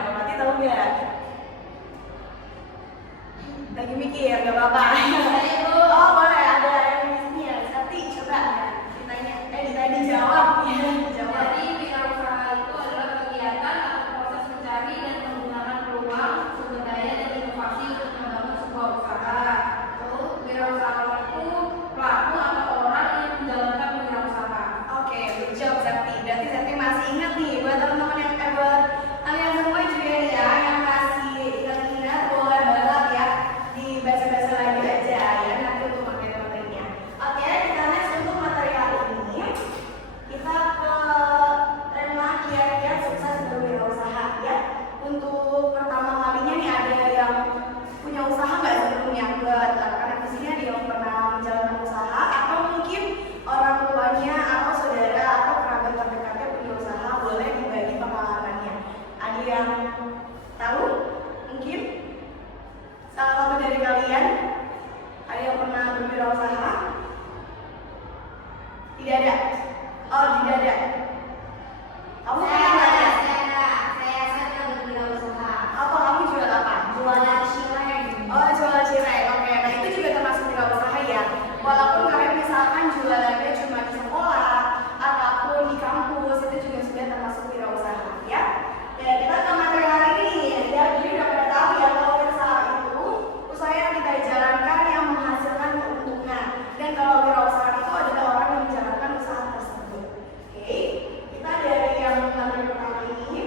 Pak Pati tahu nggak? Lagi mikir, nggak apa-apa. Oh boleh, ada yang di sini ya. Sakti coba ditanya, dijawab ya. Jadi wirausaha itu adalah kegiatan atau proses mencari dan menggunakan peluang, sumber daya dan inovasi untuk membangun sebuah usaha. Terus wirausaha itu pelaku atau orang yang menjalankan wirausaha. Oke, good job Sakti. Berarti Sakti masih ingat nih buat teman-teman yang buat kalian semua juga ya yang masih ingat-ingat boleh banget ya dibaca-baca lagi aja ya nanti untuk materi-materinya. Oke, kita next untuk materi kali ini kita ke tema kiat-kiat sukses berwirausaha ya. Untuk pertama kalinya nih ada yang punya usaha nggak sebelumnya buat anak-anak di sini ada yang pernah menjalankan usaha atau mungkin orang tuanya atau saudara atau kerabat terdekatnya punya usaha, boleh dibagi pengalamannya. Ada yang tahu? Mungkin salah satu dari kalian ada yang pernah berwirausaha? Tidak ada. Oh, tidak ada. Kamu pernah nggak ada? Saya berwirausaha. Apa kamu jual apa? Jualan cireng. Oh, jual cireng. Oke, nah itu juga termasuk wirausaha ya. Walaupun kalian misalkan jualannya cuma di sekolah ataupun di kampus, itu juga sudah termasuk wirausaha ya. Dan kita ke materi hari ini ya. Jadi udah pada tahu ya kalau wirausaha itu usaha yang kita jalankan yang menghasilkan keuntungan. Dan kalau wirausaha itu adalah orang yang menjalankan usaha tersebut. Oke, kita dari yang materi pertama ini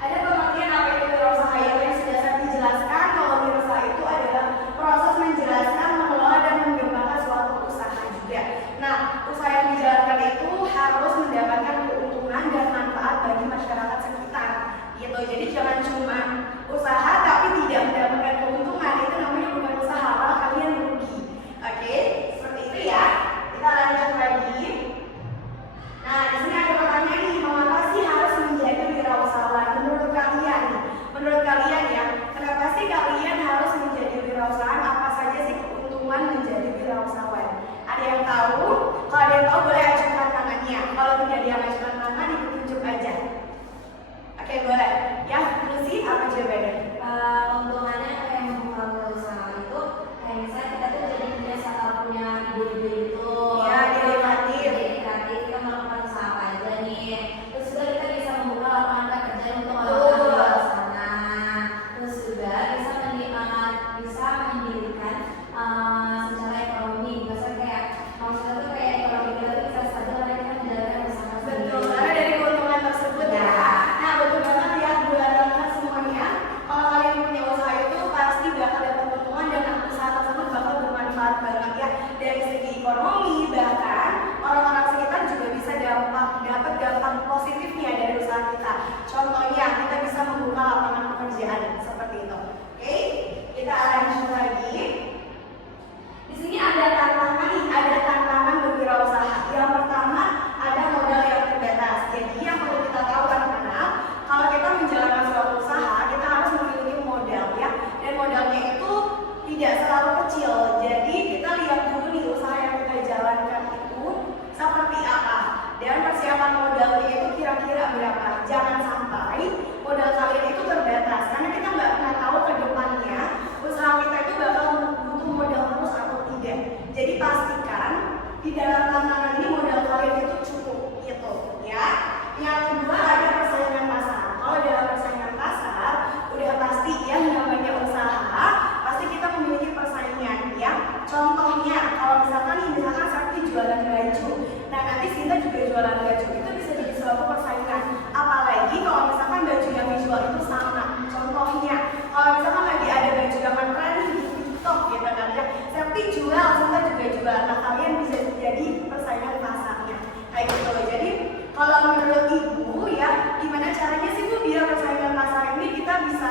ada pengertian apa itu wirausaha ya, yang sudah saya dijelaskan kalau wirausaha itu adalah proses menjelaskan, mengelola dan mengembangkan suatu usaha juga. Nah, usaha yang dijalankan itu harus mendapatkan keuntungan dan manfaat bagi masyarakat sekitar. Gitu. Jadi jangan cuma usaha tapi tidak mendapatkan keuntungan, itu namanya bukan usaha, malah kalian rugi. Oke, seperti itu ya. Kita lanjut lagi. Nah, di sini ada pertanyaan nih, mengapa sih harus menjadi wirausahawan? Menurut kalian ya, kenapa sih kalian harus menjadi wirausahawan? Apa saja sih keuntungan menjadi wirausahawan? Ada yang tahu? Kalau ada yang tahu boleh ajukan tangannya. Kalau tidak ada yang ajukan tangan, ditunjuk aja. Oke, boleh. Ya, Lucy, apa jawabannya? Keuntungannya kayak membuka usaha itu kayak misalnya kita tuh jadi punya ide-ide gitu. Ya, ide kreatif. Kita melakukan usaha apa aja nih. Terus juga kita bisa membuka lapangan pekerjaan untuk orang-orang di luar sana. Terus juga bisa mendirikan secara ekonomi. Maksudnya kayak ekonomi kita tuh bisa stabil karena kita menjalankan usaha. Betul, karena dari keuntungan tersebut ya. Nah, betul banget ya buat teman-teman semuanya. Kalau kalian punya usaha itu pasti bakal dapat keuntungan dan usaha tersebut bakal bermanfaat banget ya dari segi ekonomi, bahkan orang-orang sekitar juga bisa dapat dampak positifnya dari usaha kita. Contohnya kita bisa membuka lapangan pekerjaan seperti itu. Oke, kita lanjut lagi. Di sini ada tantangan berwirausaha. Yang pertama ada modal yang terbatas. Jadi yang perlu kita tahu anak-anak, kalau kita menjalankan suatu usaha, kita harus memiliki modal ya. Dan modalnya itu tidak selalu kecil. Jadi kita lihat dulu nih usaha yang kita jalankan itu seperti apa. Dan persiapan modalnya itu kira-kira berapa. Jangan sampai modal kalian itu terbatas. Karena kita nggak pernah tahu ke depannya usaha kita itu bakal butuh modal terus atau tidak. Jadi pastikan di dalam tantangan ini modal kalian itu cukup gitu ya. Yang kedua ada persaingan pasar. Kalau dalam persaingan pasar udah pasti ya namanya usaha pasti kita memiliki persaingan ya. Contohnya kalau misalkan Sakti jualan baju, nah nanti Sinta juga jualan baju, itu bisa jadi suatu persaingan. Apalagi kalau misalkan baju yang dijual itu sama. Contohnya kalau misalkan lagi ada baju yang trending di TikTok gitu kan ya, Sakti jual, Sinta juga jual. Nah kalian bisa jadi persaingan pasarnya kayak gitu. Jadi kalau menurut Ibu ya, gimana caranya sih Bu biar persaingan pasar ini kita bisa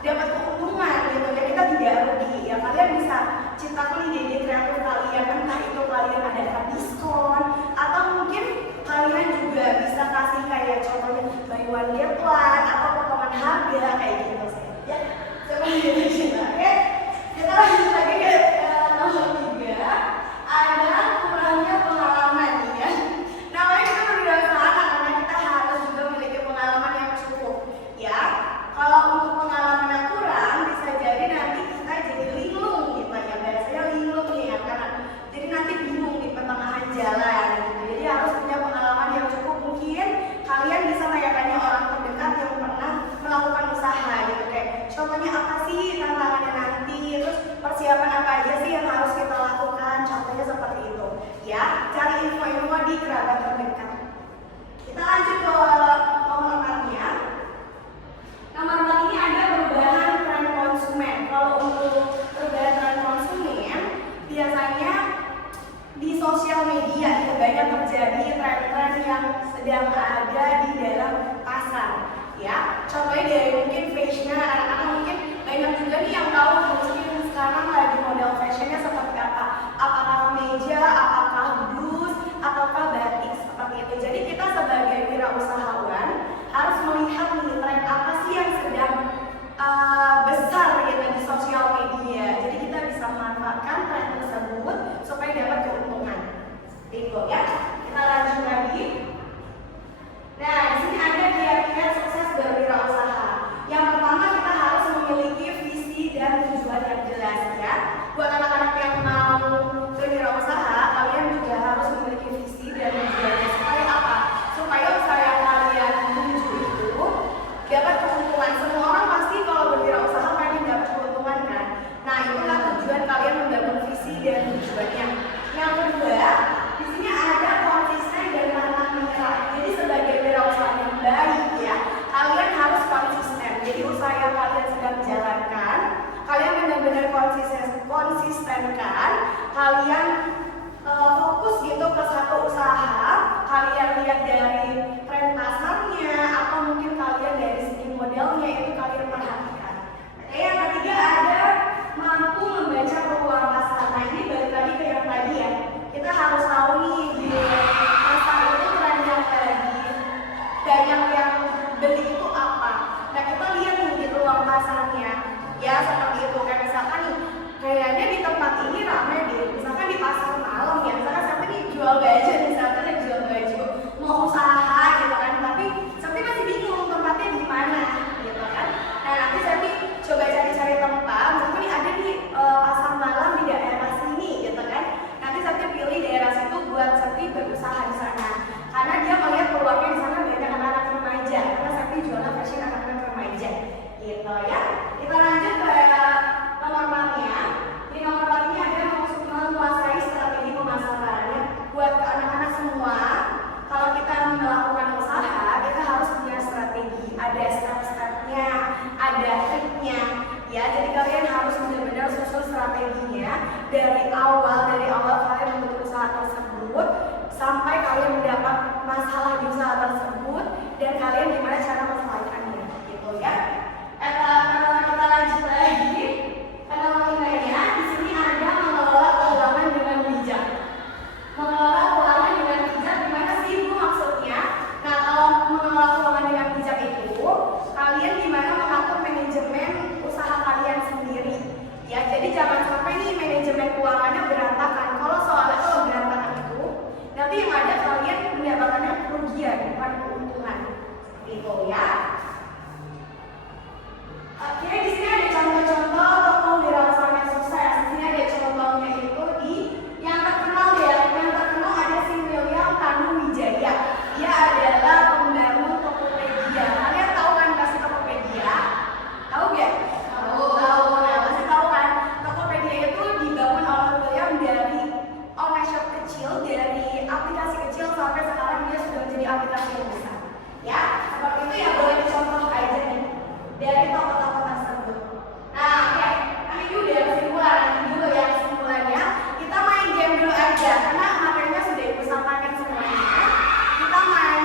dapat keuntungan gitu ya, kita tidak rugi ya. Kalian bisa ciptakan ide-ide kreatif kalian, entah itu kalian adakan diskon atau mungkin kalian juga bisa kasih kayak contohnya buy one get one atau potongan harga kayak gitu sih ya. Coba coba oke. Kita lanjut lagi ke nomor 3. Ada kurangnya pengalaman ya. Namanya kita berwirausaha karena kita harus juga memiliki pengalaman yang cukup ya. sedang ada di dalam pasar. Ya, contohnya dari mungkin fashionnya anak-anak mungkin banyak juga nih yang tahu mungkin sekarang lagi model fashionnya seperti apa. Apakah kemeja, apakah blus, ataukah batik seperti itu. Jadi kita sebagai wirausahawan harus melihat nih tren apa sih yang sedang besar gitu di sosial media. Jadi kita bisa memanfaatkan tren tersebut supaya dapat keuntungan. Itu ya. Kita lanjut lagi. Nah, di sini ada kiat-kiat sukses berwirausaha. Yang pertama kita harus memiliki visi dan tujuan yang jelas ya. Buat anak-anak yang mau berwirausaha, kalian juga harus memiliki visi dan tujuannya. Supaya apa? Supaya usaha yang kalian tuju itu dapat keuntungan. Semua orang pasti kalau berwirausaha pengen dapat keuntungan kan. Nah, itulah tujuan kalian membangun visi dan tujuannya. Yang kedua, di sini ada konsisten dan pantang menyerah. Jadi sebagai wirausaha yang baik ya, kalian harus konsisten. Jadi usaha yang kalian sedang jalankan, kalian benar-benar konsistenkan. Kalian fokus gitu ke satu usaha. Kalian lihat dari tren pasarnya atau mungkin kalian dari segi modelnya itu kalian perhatikan. Oke, yang ketiga ada mampu membaca peluang pasar. Nah ini balik lagi ke yang tadi ya. Kita harus tahu nih di pasar itu trennya lagi banyak yang beli itu apa. Nah kita lihat nih di peluang pasarnya ya seperti itu. Kayak misalkan nih kayaknya di tempat ini ramai deh. Misalkan di pasar malam ya. Misalkan sampai nih jual baju, misalkan yang jual baju mau usaha gitu kan. Tapi masih bingung tempatnya di mana gitu kan. Nah nanti Santi coba cari-cari tempat. Misalkan nih ada di pasar malam di daerah sini gitu kan. Nanti Santi pilih daerah situ buat Santi berusaha di sana. Karena dia melihat peluangnya di sana banyak anak-anak remaja. Karena Santi jualan fashion anak-anak remaja gitu ya. Kita lanjut ke nomor 4-nya. Di nomor 4-nya ada menguasai strategi pemasarannya. Buat ke anak-anak semua, kalau kita melakukan usaha, kita harus punya strategi. Ada step-stepnya, ada triknya. Ya, jadi kalian harus benar-benar susun strateginya dari awal kalian membentuk usaha tersebut sampai kalian mendapat masalah di usaha tersebut dan kalian gimana cara menyelesaikannya, gitu ya. Kita lanjut lagi. Nomor 5-nya di sini ada mengelola keuangan dengan bijak. Mengelola keuangan dengan bijak gimana sih Bu maksudnya? Nah kalau mengelola keuangan dengan bijak itu kalian gimana mengatur manajemen usaha kalian sendiri. Ya jadi jangan sampai nih manajemen keuangannya berantakan. Kalau berantakan itu nanti yang ada kalian mendapatkannya kerugian bukan keuntungan. Gitu ya. Oke, di sini ada contoh-contoh tokoh wirausaha yang sukses. Di sini ada contohnya itu di yang terkenal ya. Yang terkenal ada si William Tanuwijaya. Dia adalah pembangun Tokopedia. Kalian tahu kan pasti Tokopedia? Tahu nggak? Tahu. Nah, pasti tahu kan? Tokopedia itu dibangun oleh William dari online shop kecil, dari aplikasi kecil sampai sekarang dia sudah menjadi aplikasi yang besar. Ya, seperti itu ya boleh dicontoh aja nih dari tokoh-tokoh tersebut. Nah, oke, kami udah kesimpulan. Nanti dulu ya kesimpulannya. Kita main game dulu aja karena materinya sudah ibu sampaikan semuanya. Kita main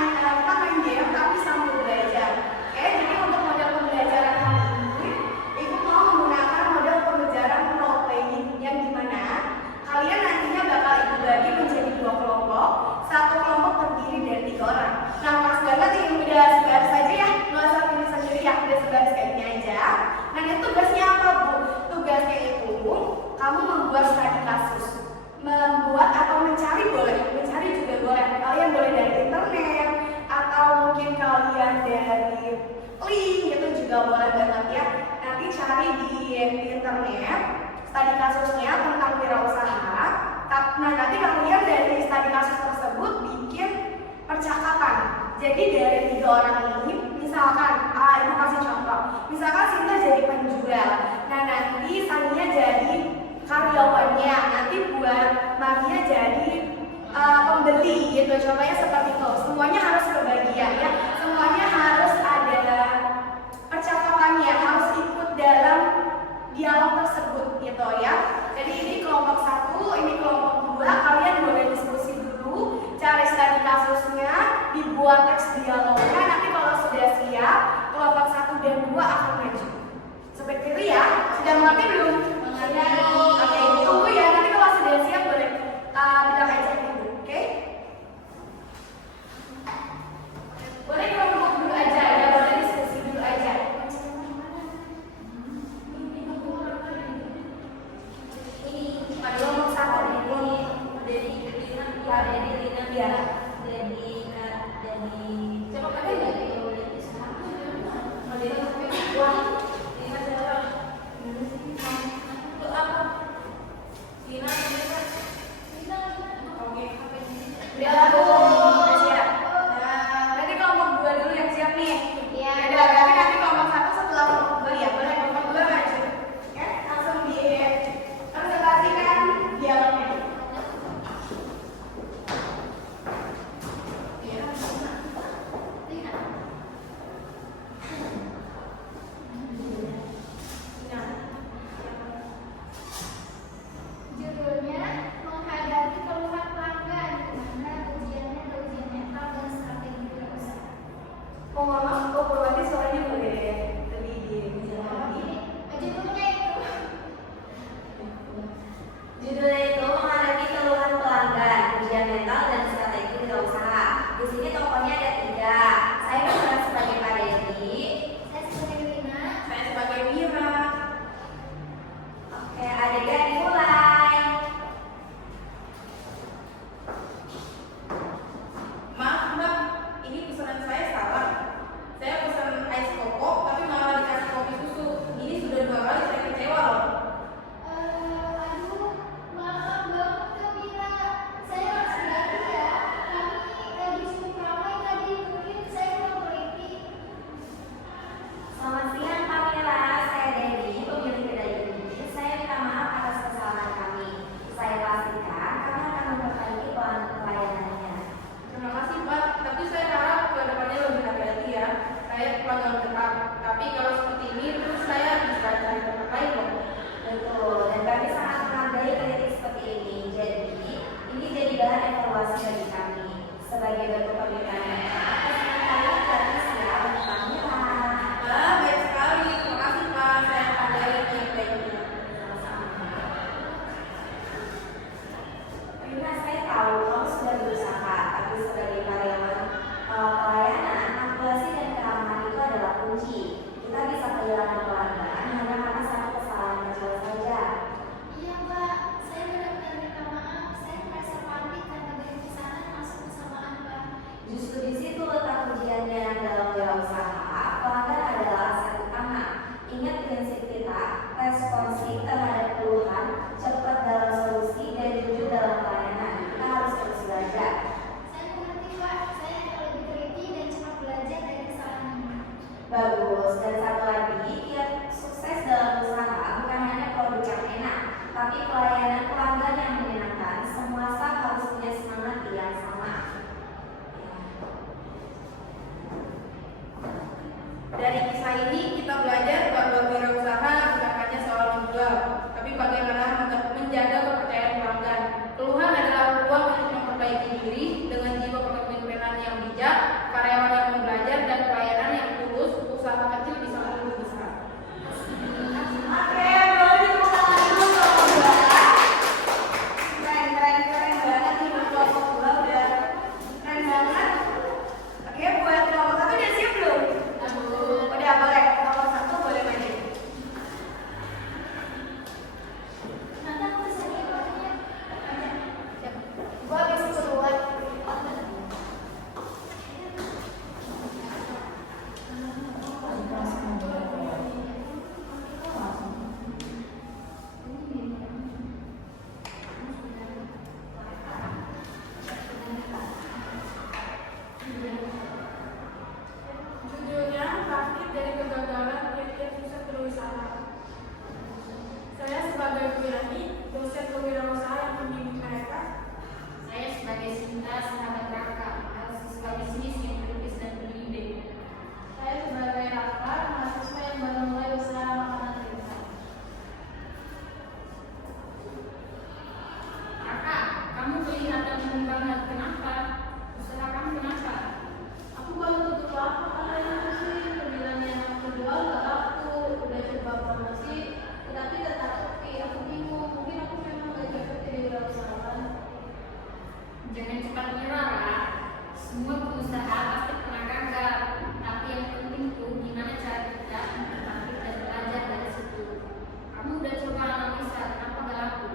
game tapi sambil belajar. Oke, jadi untuk model pembelajaran hari ini, ibu mau menggunakan model pembelajaran role playing yang dimana kalian nantinya bakal ibu bagi menjadi 2 kelompok. Satu kelompok terdiri dari 3 orang. Nah, pas banget yang udah sebaris aja ya, nggak usah pilih sendiri ya, udah sebaris kayak gini aja. Nah, itu tugasnya apa Bu? Tugasnya itu kamu membuat studi kasus, membuat atau mencari boleh, mencari juga boleh. Kalian boleh dari internet atau mungkin kalian dari link gitu juga boleh banget ya. Nanti cari di internet studi kasusnya tentang wirausaha. Nah nanti kalian dari studi kasus tersebut bikin percakapan. Jadi dari 3 orang ini, misalkan, ibu kasih contoh. Misalkan Sinta jadi penjual. Nah nanti Sania jadi karyawannya. Nanti buat Maria jadi pembeli gitu. Contohnya seperti itu. Semuanya harus berbagian ya. Semuanya harus ada percakapannya, harus ikut dalam dialog tersebut gitu ya. Jadi ini kelompok 1, ini kelompok 2. Kalian boleh diskusi dulu, cari studi kasusnya, dibuat buat teks dialognya. Nanti kalau sudah siap, kelompok 1 dan 2 akan maju. Seperti itu ya. Sudah mengerti belum? Mengerti. Oke, tunggu ya. Nanti kalau sudah siap boleh bilang aja gitu. Oke? Boleh kelompok dulu aja ya, boleh diskusi dulu aja. Ini Kelompok 1 Dedi Lina, ya. Dedi Lina, Ya. Dedi Coba pakai nggak? Wah, Lina siapa? Untuk apa? Lina, oke, apa ini? Udah udah siap. Nanti kelompok 2 dulu yang siap nih. Iya. Udah, berarti nanti kelompok 1 setelah kelompok 2 ya. Boleh kelompok 2 maju. Ya, langsung presentasikan dialognya. Judulnya menghadapi keluhan pelanggan, di mana ujiannya ada ujian mental dan strategi berusaha. Oh, mohon maaf, kok Purwati suaranya boleh lebih di lagi. Judulnya itu Judulnya itu menghadapi keluhan pelanggan, ujian mental dan strategi wirausaha. Di sini tokohnya ada 3. Saya berperan sebagai Pak Dedi. saya sebagai Lina. Saya sebagai Mira. Oke, adegan dimulai. Maaf Mbak, ini pesanan saya salah. Saya pesan ais koko, tapi malah dikasih kopi susu. Ini sudah 2 kali saya kecewa loh. Aduh, maaf banget Kak Mira. Saya harus ganti ya. Kami cukup ramai tadi, mungkin saya kurang teliti. Selamat siang Pak Mira, saya Dedi, pemilik kedai ini. Saya minta maaf atas kesalahan kami. Saya pastikan kami akan memperbaiki pelayanannya. Terima kasih Pak, tapi saya harap ke depannya lebih hati-hati ya. Saya pelanggan tetap, tapi kalau seperti ini terus saya bisa cari tempat lain loh. Betul, dan kami sangat menghargai kritik seperti ini. Jadi, ini jadi bahan evaluasi bagi kami. Sebagai bentuk permintaan maaf, kami gratis ya untuk Pak Mira. Baik sekali, terima kasih Pak. Saya hargai baik-baiknya. Rina, saya tahu kamu sudah berusaha, tapi sebagai karyawan pelayanan, akurasi dan keamanan itu adalah kunci. Kita bisa kehilangan pelanggan hanya karena satu kesalahan kecil saja. Iya Mbak, saya benar-benar minta maaf. Saya merasa panik karena dari pesanan masuk kesamaan Mbak. Justru di situ letak ujiannya dalam wirausaha. Pelanggan adalah aset utama. Ingat prinsip kita, responsif terhadap keluhan, cepat dalam solusi, dan jujur dalam pelayanan. Kita harus terus belajar. Saya mengerti Pak. Saya akan lebih teliti dan cepat belajar dari kesalahan ini. Bagus. Dan satu lagi, tiap tapi tetapi aku bingung, mungkin aku memang gak cocok jadi wirausahawan. Jangan cepat menyerah, Ra. Semua pengusaha pasti pernah gagal, tapi yang penting tuh gimana cara kita untuk bangkit dan belajar dari situ. Kamu udah coba analisa kenapa gak laku?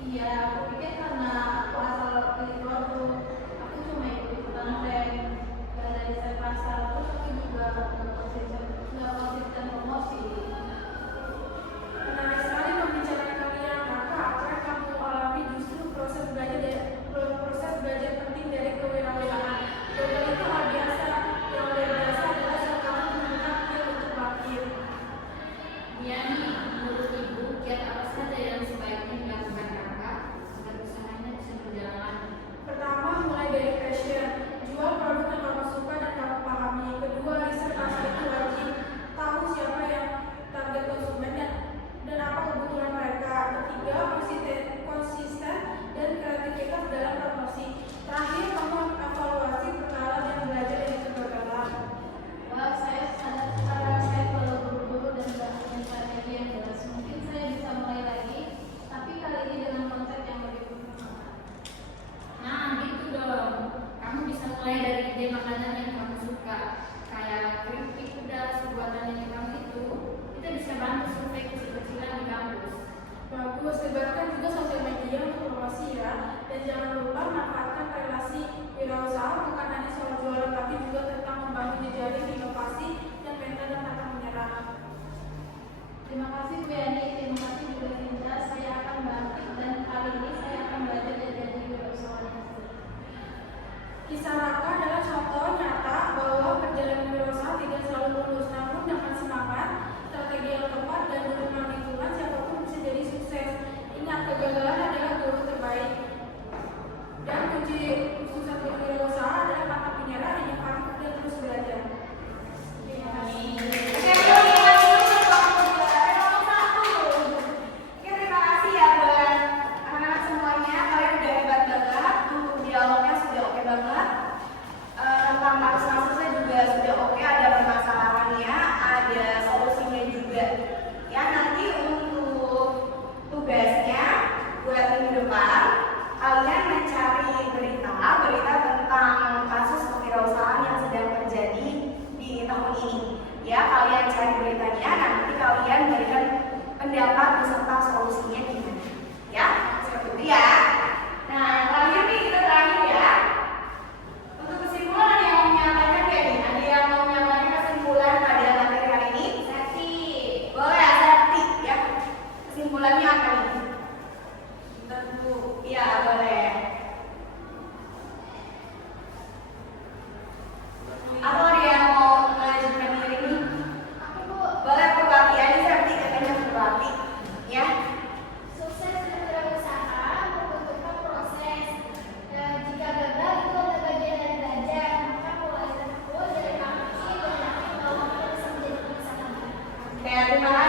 Iya, aku pikir karena aku asal dari luar tuh, aku cuma ikut-ikutan tren, gak ada desain pasar, terus aku juga nggak konsisten promosi. Menarik sekali pembicaraan kalian. Maka apa yang kamu alami justru proses belajar penting dari kewirausahaan. Gagal itu hal biasa. Yang luar biasa adalah saat kamu menemukan skill untuk bangkit. Iya nih, menurut Ibu, kiat apa saja yang sebaiknya dilakukan kakak agar usahanya bisa berjalan lancar? Pertama, mulai dari passion. Jual produk yang kamu suka dan kamu pahami. Kedua, riset pasar itu wajib. Tahu siapa yang target konsumennya dan apa kebutuhan mereka. Ketiga, konsisten dan kreativitas dalam promosi. Terakhir, kamu evaluasi berkala dan belajar dari kegagalan. Wah, saya sadar karena saya kalau buru-buru dan gak punya strategi yang jelas, mungkin saya bisa mulai lagi, tapi kali ini dengan konsep yang lebih bermanfaat. Nah, gitu dong. Kamu bisa mulai dari ide makanan yang kamu suka, kayak keripik pedas buatan nenek kamu itu. Kita bisa bantu survei kecil-kecilan di kampus. Bagus, sebarkan juga sosial media untuk promosi ya. Dan jangan lupa manfaatkan relasi wirausaha bukan hanya soal jualan tapi juga tentang membangun jejaring inovasi dan mental dan pantang menyerah. Terima kasih Bu Yani, terima kasih juga Linda. Saya akan bangkit dan kali ini saya akan belajar jadi wirausahawan yang setia. Kisah Raka adalah contoh nyata bahwa perjalanan wirausaha tidak selalu mulus, namun dengan semangat, strategi yang tepat dan dukungan lingkungan siapapun bisa jadi sukses. Ingat, kegagalan adalah guru terbaik. Dan kunci sukses wirausaha adalah pantang menyerah, inovatif dan terus belajar. Terima kasih. Oke, terima kasih ya buat anak-anak semuanya. Kalian udah hebat banget. Untuk dialognya sudah oke banget. Tentang kasus-kasusnya juga sudah oke. Ada permasalahannya, ada solusinya juga. Ya, nanti untuk tugasnya buat minggu depan, kalian mencari berita tentang kasus kewirausahaan yang sedang terjadi di tahun ini. Ya, kalian cari beritanya, nanti kalian berikan pendapat beserta solusinya gimana. Ya, seperti itu ya. Nah, yang terakhir nih, kita terakhir ya. Untuk kesimpulan ada yang mau menyampaikan gak nih? Ada yang mau menyampaikan kesimpulan pada materi hari ini? Sesi. Boleh, Septi ya. Kesimpulannya apa nih? Bentar dulu. Iya, boleh. Atau ada yang mau melanjutkan diri nih? Aku Bu, Boleh berbagi aja, Septi katanya berbagi. Ya. sukses berwirausaha membutuhkan proses. Jika gagal itu ada bagian dari belajar, maka mulai terus dari aksi dan yakin bahwa kita bisa menjadi pengusaha. Oke, terima kasih.